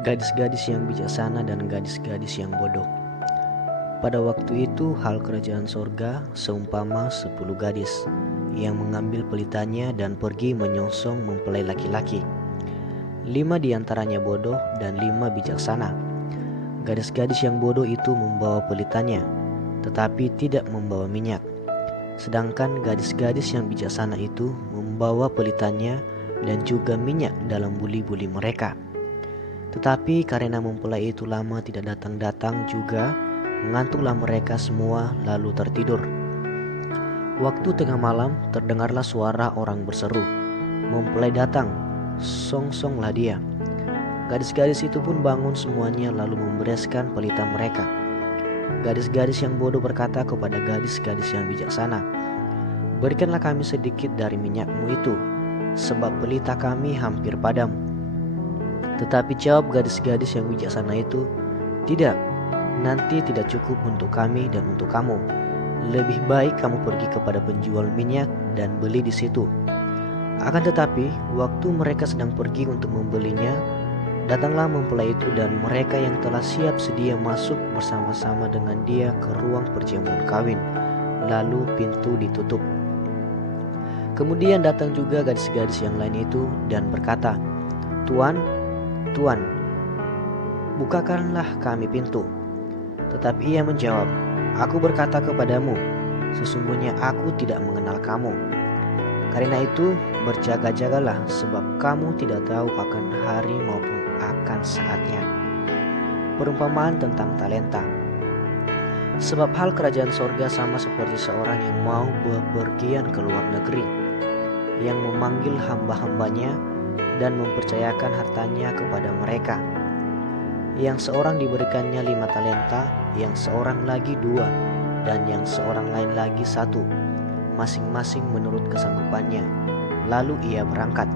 Gadis-gadis yang bijaksana dan gadis-gadis yang bodoh. Pada waktu itu hal kerajaan sorga seumpama 10 gadis yang mengambil pelitanya dan pergi menyongsong mempelai laki-laki. 5 diantaranya bodoh dan 5 bijaksana. Gadis-gadis yang bodoh itu membawa pelitanya, tetapi tidak membawa minyak. Sedangkan gadis-gadis yang bijaksana itu membawa pelitanya dan juga minyak dalam buli-buli mereka. Tetapi karena mempelai itu lama tidak datang-datang juga, mengantuklah mereka semua lalu tertidur. Waktu tengah malam terdengarlah suara orang berseru, "Mempelai datang, songsonglah dia." Gadis-gadis itu pun bangun semuanya lalu membereskan pelita mereka. Gadis-gadis yang bodoh berkata kepada gadis-gadis yang bijaksana, "Berikanlah kami sedikit dari minyakmu itu, sebab pelita kami hampir padam." Tetapi jawab gadis-gadis yang bijaksana itu, "Tidak, nanti tidak cukup untuk kami dan untuk kamu. Lebih baik kamu pergi kepada penjual minyak dan beli di situ." Akan tetapi, waktu mereka sedang pergi untuk membelinya, datanglah mempelai itu dan mereka yang telah siap sedia masuk bersama-sama dengan dia ke ruang perjamuan kawin. Lalu pintu ditutup. Kemudian datang juga gadis-gadis yang lain itu dan berkata, "Tuan, Tuan, bukakanlah kami pintu." Tetapi ia menjawab, "Aku berkata kepadamu, sesungguhnya aku tidak mengenal kamu. Karena itu berjaga-jagalah, sebab kamu tidak tahu akan hari maupun akan saatnya." Perumpamaan tentang talenta. Sebab hal kerajaan sorga sama seperti seorang yang mau bepergian ke luar negeri, yang memanggil hamba-hambanya dan mempercayakan hartanya kepada mereka. Yang seorang diberikannya 5 talenta, yang seorang lagi 2, dan yang seorang lain lagi 1, masing-masing menurut kesanggupannya. Lalu ia berangkat.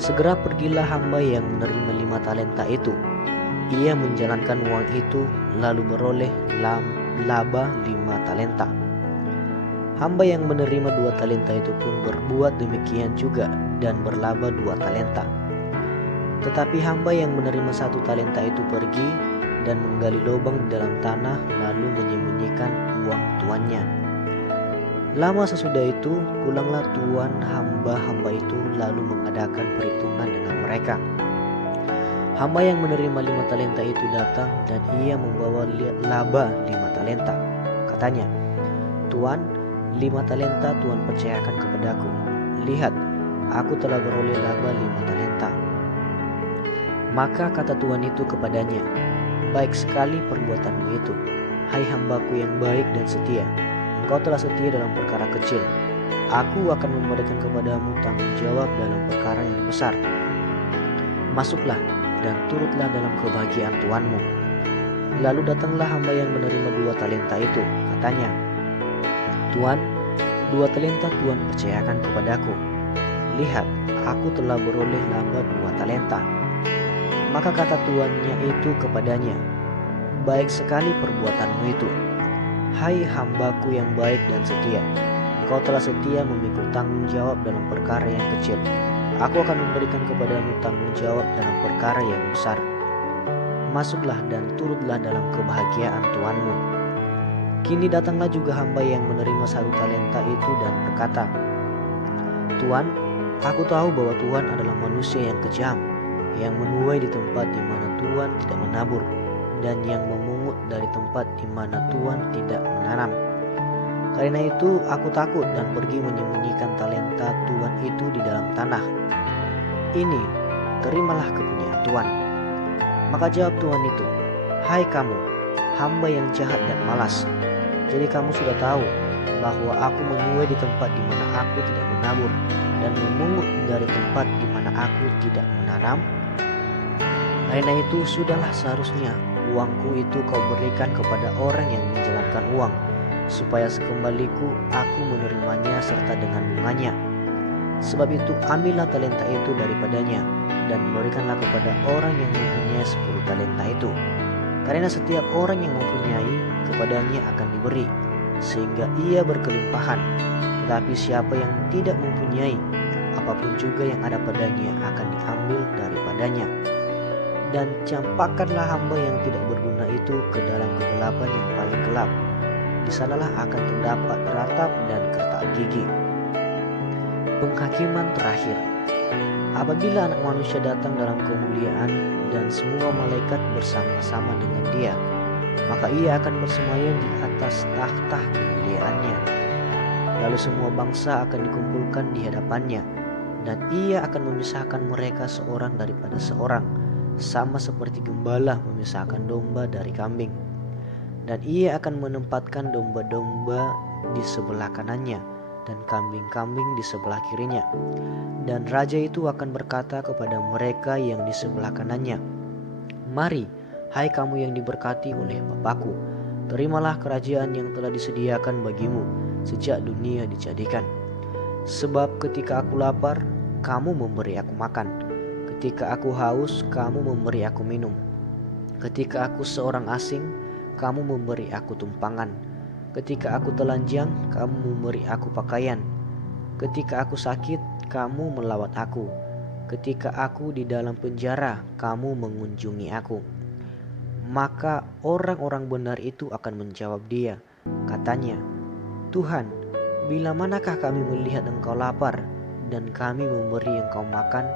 Segera pergilah hamba yang menerima 5 talenta itu. Ia menjalankan uang itu lalu beroleh laba 5 talenta. Hamba yang menerima 2 talenta itu pun berbuat demikian juga dan berlaba 2 talenta. Tetapi hamba yang menerima 1 talenta itu pergi dan menggali lubang di dalam tanah lalu menyembunyikan uang tuannya. Lama sesudah itu pulanglah tuan hamba-hamba itu lalu mengadakan perhitungan dengan mereka. Hamba yang menerima 5 talenta itu datang dan ia membawa laba 5 talenta. Katanya, "Tuan, 5 talenta Tuhan percayakan kepadaku. Lihat, aku telah beroleh laba 5 talenta." Maka kata tuan itu kepadanya, "Baik sekali perbuatanmu itu, hai hambaku yang baik dan setia. Engkau telah setia dalam perkara kecil. Aku akan memberikan kepadamu tanggung jawab dalam perkara yang besar. Masuklah dan turutlah dalam kebahagiaan tuanmu." Lalu datanglah hamba yang menerima 2 talenta itu. Katanya, "Tuan, 2 talenta Tuhan percayakan kepadaku. Lihat, aku telah beroleh laba 2 talenta." Maka kata tuannya itu kepadanya, "Baik sekali perbuatanmu itu, hai hambaku yang baik dan setia. Kau telah setia memikul tanggung jawab dalam perkara yang kecil. Aku akan memberikan kepadamu tanggung jawab dalam perkara yang besar. Masuklah dan turutlah dalam kebahagiaan tuanmu." Kini datanglah juga hamba yang menerima 1 talenta itu dan berkata, "Tuan, aku tahu bahwa Tuhan adalah manusia yang kejam, yang menuai di tempat di mana Tuhan tidak menabur, dan yang memungut dari tempat di mana Tuhan tidak menanam. Karena itu aku takut dan pergi menyembunyikan talenta Tuhan itu di dalam tanah. Ini, terimalah kepunyaan Tuhan." Maka jawab Tuhan itu, "Hai kamu, hamba yang jahat dan malas. Jadi kamu sudah tahu bahwa aku menuai di tempat di mana aku tidak menabur, dan memungut dari tempat di mana aku tidak menanam. Karena itu sudahlah seharusnya uangku itu kau berikan kepada orang yang menjalankan uang, supaya sekembaliku aku menerimanya serta dengan bunganya. Sebab itu ambillah talenta itu daripadanya, dan berikanlah kepada orang yang mempunyai 10 talenta itu. Karena setiap orang yang mempunyai, kepadanya akan diberi, sehingga ia berkelimpahan. Tetapi siapa yang tidak mempunyai, apapun juga yang ada padanya akan diambil daripadanya." dan campakkanlah hamba yang tidak berguna itu ke dalam kegelapan yang paling gelap. Di sanalah akan terdapat ratap dan kertak gigi. Penghakiman terakhir. Apabila Anak Manusia datang dalam kemuliaan dan semua malaikat bersama-sama dengan Dia, maka Ia akan bersemayam di atas takhta kemuliaannya. Lalu semua bangsa akan dikumpulkan di hadapannya, dan Ia akan memisahkan mereka seorang daripada seorang, sama seperti gembala memisahkan domba dari kambing. Dan Ia akan menempatkan domba-domba di sebelah kanannya dan kambing-kambing di sebelah kirinya. Dan raja itu akan berkata kepada mereka yang di sebelah kanannya, "Mari, hai kamu yang diberkati oleh Bapakku, terimalah kerajaan yang telah disediakan bagimu sejak dunia dijadikan. Sebab ketika aku lapar, kamu memberi aku makan. Ketika aku haus, kamu memberi aku minum. Ketika aku seorang asing, kamu memberi aku tumpangan. Ketika aku telanjang, kamu memberi aku pakaian. Ketika aku sakit, kamu melawat aku. Ketika aku di dalam penjara, kamu mengunjungi aku." Maka orang-orang benar itu akan menjawab Dia, katanya, "Tuhan, bila manakah kami melihat Engkau lapar dan kami memberi Engkau makan,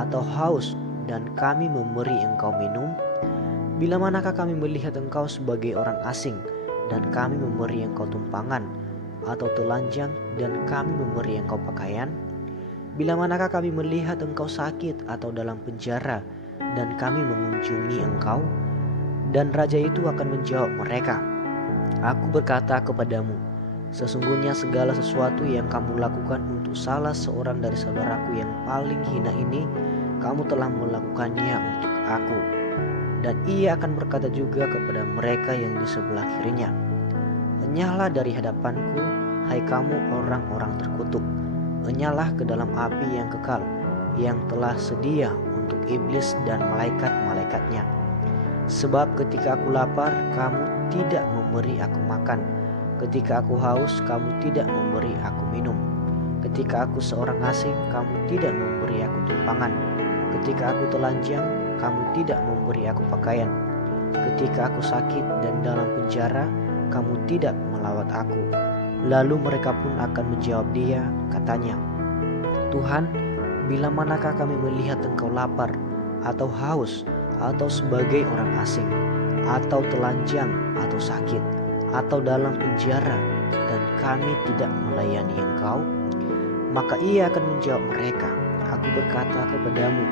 atau haus dan kami memberi Engkau minum? Bila manakah kami melihat Engkau sebagai orang asing dan kami memberi Engkau tumpangan, atau telanjang dan kami memberi Engkau pakaian? Bila manakah kami melihat Engkau sakit atau dalam penjara dan kami mengunjungi Engkau?" Dan raja itu akan menjawab mereka, "Aku berkata kepadamu, sesungguhnya segala sesuatu yang kamu lakukan untuk salah seorang dari saudaraku yang paling hina ini, kamu telah melakukannya untuk aku." Dan Ia akan berkata juga kepada mereka yang di sebelah kirinya, "Enyahlah dari hadapanku, hai kamu orang-orang terkutuk, enyahlah ke dalam api yang kekal, yang telah sedia untuk iblis dan malaikat-malaikatnya. Sebab ketika aku lapar, kamu tidak memberi aku makan. Ketika aku haus, kamu tidak memberi aku minum. Ketika aku seorang asing, kamu tidak memberi aku tumpangan. Ketika aku telanjang, kamu tidak memberi aku pakaian. Ketika aku sakit dan dalam penjara, kamu tidak melawat aku." Lalu mereka pun akan menjawab Dia, katanya, "Tuhan, bila manakah kami melihat Engkau lapar, atau haus, atau sebagai orang asing, atau telanjang, atau sakit, atau dalam penjara, dan kami tidak melayani Engkau?" Maka Ia akan menjawab mereka, "Aku berkata kepadamu,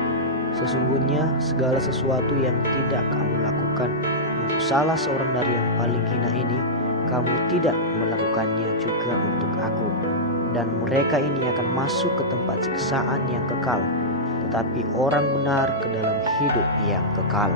sesungguhnya segala sesuatu yang tidak kamu lakukan untuk salah seorang dari yang paling hina ini, kamu tidak melakukannya juga untuk aku." Dan mereka ini akan masuk ke tempat siksaan yang kekal, tetapi orang benar ke dalam hidup yang kekal.